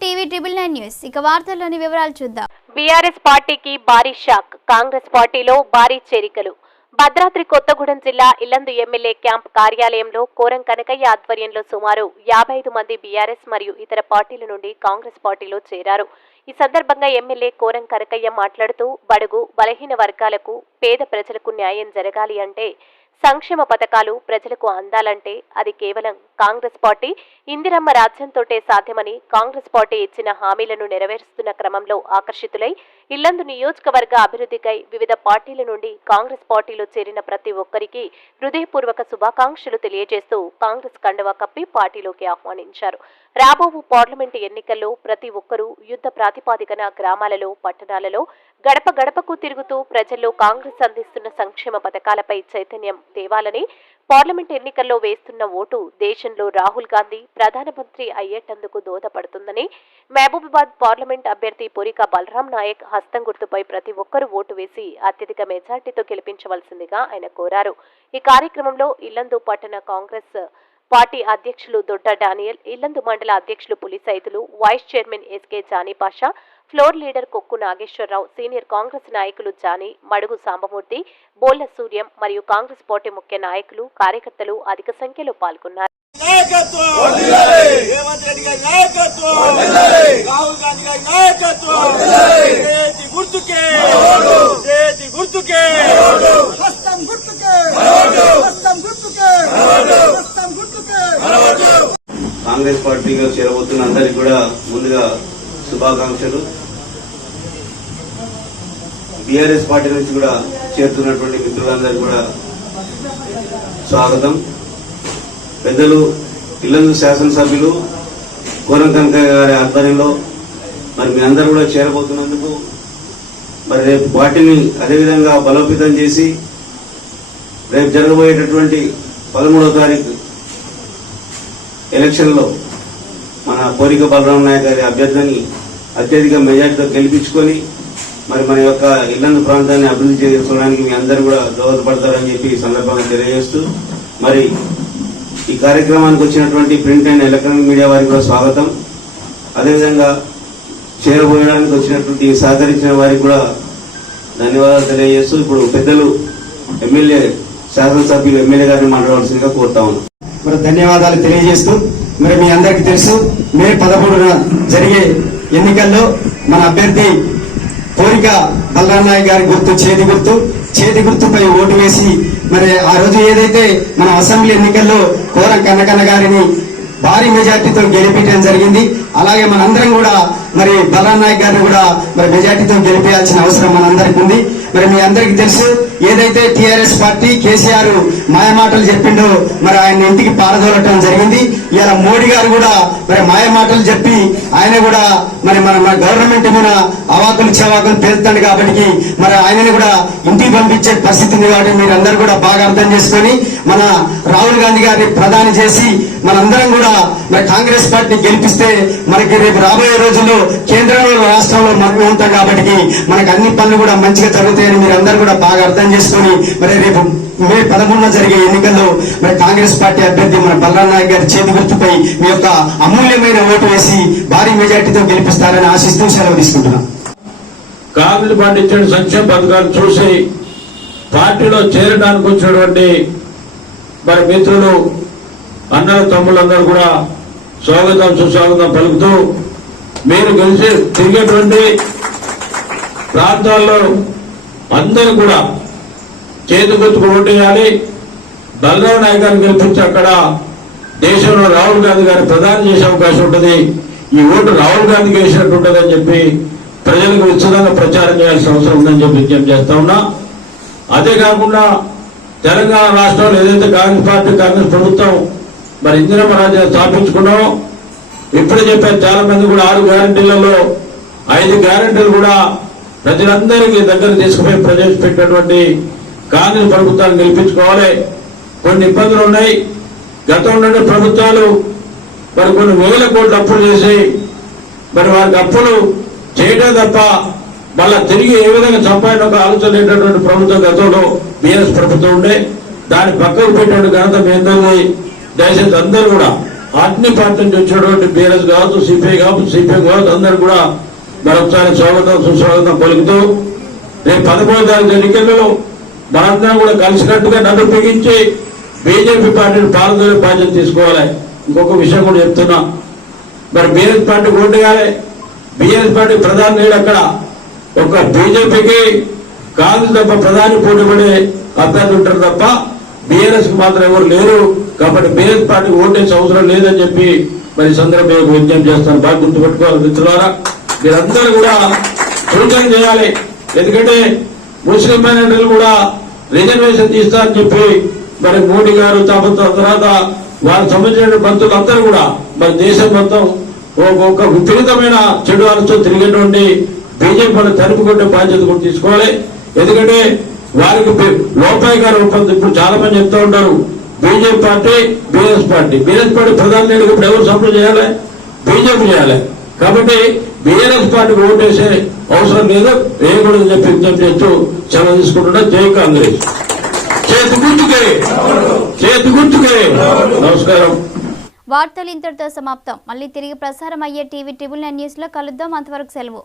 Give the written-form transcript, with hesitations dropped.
TV 999 news ఇక వార్తల్లోని వివరాలు చూద్దాం. బీఆర్ఎస్ పార్టీకి భారీ షాక్. కాంగ్రెస్ పార్టీలో భారీ చేరికలు. భద్రాద్రి కొత్తగూడెం జిల్లా ఇల్లందు ఎమ్మెల్యే క్యాంప్ కార్యాలయంలో కోరం కనకయ్య ఆధ్వర్యంలో సుమారు 55 మంది బీఆర్ఎస్ మరియు ఇతర పార్టీల నుండి కాంగ్రెస్ పార్టీలో చేరారు. ఈ సందర్భంగా ఎమ్మెల్యే కోరం కనకయ్య మాట్లాడుతూ బడుగు బలహీన వర్గాలకు పేద ప్రజలకు న్యాయం జరగాలి అంటే సంక్షేమ పథకాలు ప్రజలకు అందాలంటే అది కేవలం కాంగ్రెస్ పార్టీ ఇందిరమ్మ రాజ్యంతోటే సాధ్యమని, కాంగ్రెస్ పార్టీ ఇచ్చిన హామీలను నెరవేరుస్తున్న క్రమంలో ఆకర్షితులై ఇల్లందు నియోజకవర్గ అభివృద్ధికై వివిధ పార్టీల నుండి కాంగ్రెస్ పార్టీలో చేరిన ప్రతి ఒక్కరికి హృదయపూర్వక శుభాకాంక్షలు తెలియజేస్తూ కాంగ్రెస్ కండువా కప్పి పార్టీలోకి ఆహ్వానించారు. రాబోవు పార్లమెంటు ఎన్నికల్లో ప్రతి ఒక్కరూ యుద్ధ ప్రాతిపాదికన గ్రామాలలో, పట్టణాలలో గడప గడపకు తిరుగుతూ ప్రజల్లో కాంగ్రెస్ అందిస్తున్న సంక్షేమ పథకాలపై చైతన్యం తేవాలని, పార్లమెంట్ ఎన్నికల్లో వేస్తున్న ఓటు దేశంలో రాహుల్ గాంధీ ప్రధానమంత్రి అయ్యేటందుకు దోహదపడుతుందని, మహబూబాబాద్ పార్లమెంట్ అభ్యర్థి పొరిక బలరాం నాయక్ హస్తం గుర్తుపై ప్రతి ఒక్కరూ ఓటు వేసి అత్యధిక మెజార్టీతో గెలిపించవలసిందిగా ఆయన కోరారు. ఈ కార్యక్రమంలో ఇల్లందు పట్టణ కాంగ్రెస్ పార్టీ అధ్యక్షులు దొడ్డ డానియల్, ఇల్లందు మండల అధ్యక్షులు Pulisaidulu, vice chairman SK Jani Pasha, floor leader Kokku Nageswara Rao, senior Congress నాయకులు జానీ, మడుగు సాంబమూర్తి, బోళ్ల సూర్యం మరియు కాంగ్రెస్ పార్టీ ముఖ్య నాయకులు, కార్యకర్తలు అధిక సంఖ్యలో పాల్గొన్నారు. కాంగ్రెస్ పార్టీగా చేరబోతున్న అందరికీ కూడా ముందుగా శుభాకాంక్షలు. బీఆర్ఎస్ పార్టీ నుంచి కూడా చేరుతున్నటువంటి మిత్రులందరికీ కూడా స్వాగతం. పెద్దలు ఇల్లందు శాసనసభ్యులు కోరం కనకయ్య గారి ఆధ్వర్యంలో మరి మీ అందరూ కూడా చేరబోతున్నందుకు మరి రేపు పార్టీని అదేవిధంగా బలోపేతం చేసి రేపు జరగబోయేటటువంటి 13వ తారీఖు ఎలక్షన్లో మన పొరిక బలరాం నాయక్ గారి అభ్యర్థిని అత్యధిక మెజార్టీతో గెలిపించుకొని మరి మన యొక్క ఇల్లందు ప్రాంతాన్ని అభివృద్ధి చేసుకోవడానికి మీ అందరూ కూడా దోహదపడతారని చెప్పి ఈ సందర్భంగా తెలియజేస్తూ మరి ఈ కార్యక్రమానికి వచ్చినటువంటి ప్రింట్ అండ్ ఎలక్ట్రానిక్ మీడియా వారికి కూడా స్వాగతం. అదేవిధంగా చేరబోయడానికి వచ్చినటువంటి సహకరించిన వారికి కూడా ధన్యవాదాలు తెలియజేస్తూ ఇప్పుడు పెద్దలు ఎమ్మెల్యే శాసనసభ్యులు ఎమ్మెల్యే గారిని మాట్లాడవలసిందిగా కోరుతా ఉన్నాం. మరి ధన్యవాదాలు తెలియజేస్తూ మరి మీ అందరికీ తెలుసు మే 13న జరిగే ఎన్నికల్లో మన అభ్యర్థి కోరిక బలరాం నాయక్ గారి గుర్తు చేతి గుర్తుపై ఓటు వేసి మరి ఆ రోజు ఏదైతే మన అసెంబ్లీ ఎన్నికల్లో కోరం కనకన్న గారిని భారీ మెజార్టీతో గెలిపించడం జరిగింది. అలాగే మనందరం కూడా మరి బలరాం నాయక్ గారిని కూడా మరి మెజార్టీతో గెలిపించాల్సిన అవసరం మనందరికి ఉంది. మరి మీ అందరికీ తెలుసు ఏదైతే టీఆర్ఎస్ పార్టీ కేసీఆర్ మాయమాటలు చెప్పిండో మరి ఆయన ఇంటికి పారదోలటం జరిగింది. ఇలా మోడీ గారు కూడా మరి మాయమాటలు చెప్పి ఆయన కూడా మరి మన గవర్నమెంట్ మీద అవాకులు చవాకులు పేలుతాడు కాబట్టి మరి ఆయనని కూడా ఇంటికి పంపించే పరిస్థితి ఉంది. కాబట్టి మీరు అందరూ కూడా బాగా అర్థం చేసుకొని మన రాహుల్ గాంధీ గారిని ప్రధాని చేసి మనందరం కూడా మరి కాంగ్రెస్ పార్టీ గెలిపిస్తే మనకి రేపు రాబోయే రోజుల్లో కేంద్రంలో రాష్ట్రంలో మనం ఉంటాం కాబట్టి మనకు అన్ని పనులు కూడా మంచిగా జరుగుతాయని మీరు అందరూ కూడా బాగా అర్థం చేసుకొని మరి రేపు మే 13న జరిగే ఎన్నికల్లో మరి కాంగ్రెస్ పార్టీ అభ్యర్థి మన బలరాం నాయక్ గారి చేతి గుర్తుపై మీ యొక్క అమూల్యమైన ఓటు వేసి భారీ మెజార్టీతో గెలిపిస్తారని ఆశిస్తూ సెలవు తీసుకుంటున్నాం. కాంగ్రెస్ పార్టీ ఇచ్చిన సంక్షేమ పథకాలు చూసి పార్టీలో చేరడానికి వచ్చినటువంటి మరి మిత్రులు అన్నలు తమ్ముళ్ళందరూ కూడా స్వాగతం సుస్వాగతం పలుకుతూ మీరు గెలిచి తిరిగేటువంటి ప్రాంతాల్లో అందరూ కూడా చేతి గుర్తుకు ఓటు వేయాలి. బలరాం నాయక్ గారిని గెలిపించి అక్కడ దేశంలో రాహుల్ గాంధీ గారిని ప్రధాని చేసే అవకాశం ఉంటుంది. ఈ ఓటు రాహుల్ గాంధీకి వేసినట్టు ఉంటుందని చెప్పి ప్రజలకు విస్తృతంగా ప్రచారం చేయాల్సిన అవసరం ఉందని చెప్పి విజ్ఞప్తి చేస్తా ఉన్నా. అదే కాకుండా తెలంగాణ రాష్ట్రంలో ఏదైతే కాంగ్రెస్ ప్రభుత్వం మరి ఇందిరమ్మ రాజ్యం స్థాపించుకున్నామో ఇప్పుడే చెప్పారు చాలా మంది కూడా 6 గ్యారంటీలలో 5 గ్యారంటీలు కూడా ప్రజలందరికీ దగ్గర తీసుకుపోయి ప్రవేశపెట్టినటువంటి కాంగ్రెస్ ప్రభుత్వాన్ని గెలిపించుకోవాలి. కొన్ని ఇబ్బందులు ఉన్నాయి. గతంలో ప్రభుత్వాలు మరి కొన్ని వేల కోట్లు అప్పులు చేసి మరి వారికి అప్పులు చేయడం తప్ప మళ్ళా తిరిగి ఏ విధంగా సంపాదన ఒక ఆలోచన లేనటువంటి ప్రభుత్వం గతంలో బీఆర్ఎస్ ప్రభుత్వం ఉండే దాన్ని పక్కకు పెట్టినటువంటి ఘనత మీ అందరిది. దయచేసి అందరూ కూడా అన్ని పార్టీల నుంచి వచ్చినటువంటి బీఆర్ఎస్ కావచ్చు, సిపిఐ కావచ్చు, సిపిఎం కావచ్చు, అందరూ కూడా మరొకసారి స్వాగతం సుస్వాగతం పలుకుతూ రేపు 11వ తారీఖు ఎన్నికల్లో మనందరం కూడా కలిసినట్టుగా నన్ను బిగించి బీజేపీ పార్టీని పాల్గొనే బాధ్యత తీసుకోవాలి. ఇంకొక విషయం కూడా చెప్తున్నా, మరి బీఆర్ఎస్ పార్టీ ఓటు వేయాలి. బీఆర్ఎస్ పార్టీ ప్రధాని లేడు అక్కడ. ఒక బీజేపీకి కాంగ్రెస్ తప్ప ప్రధాని పోటీ పడే అభ్యర్థి ఉంటారు తప్ప బీఆర్ఎస్ కి మాత్రం ఎవరు లేరు. కాబట్టి బీఆర్ఎస్ పార్టీ ఓటేసే అవసరం లేదని చెప్పి మరి సందర్భంగా విజ్ఞప్తి చేస్తాను. బాగా గుర్తుపెట్టుకోవాలి మిత్రులారా, మీరందరూ కూడా సూచన చేయాలి. ఎందుకంటే ముస్లిం మైనారిటీలు కూడా రిజర్వేషన్ తీస్తారని చెప్పి మరి మోడీ గారు తర్వాత వారికి సంబంధించిన మంత్రులు అందరూ కూడా మరి దేశం మొత్తం ఒక విపరీతమైన చెడు ఆలోచన తిరిగేటువంటి బీజేపీని తరుపుకుంటే బాధ్యత కూడా తీసుకోవాలి. ఎందుకంటే వారికి లోపాయి గారు ఇప్పుడు చాలా మంది చెప్తూ ఉంటారు, బీజేపీ పార్టీ బీఆర్ఎస్ పార్టీ ప్రధాని లేడు, ఇప్పుడు ఎవరు సపోర్ట్ చేయాలి? బీజేపీ చేయాలి. కాబట్టి బీఆర్ఎస్ పార్టీకి ఓటేసే అవసరం లేదు, వేయకూడదని చెప్పి విజ్ఞప్తి చేస్తూ సెలవు తీసుకుంటున్నా. జై కాంగ్రెస్. చేతి గుర్తుకే. నమస్కారం. వార్తలు ఇంతటితో సమాప్తం. మళ్ళీ తిరిగి ప్రసారం అయ్యే టీవీ 9 న్యూస్ లో కలుద్దాం. అంతవరకు సెలవు.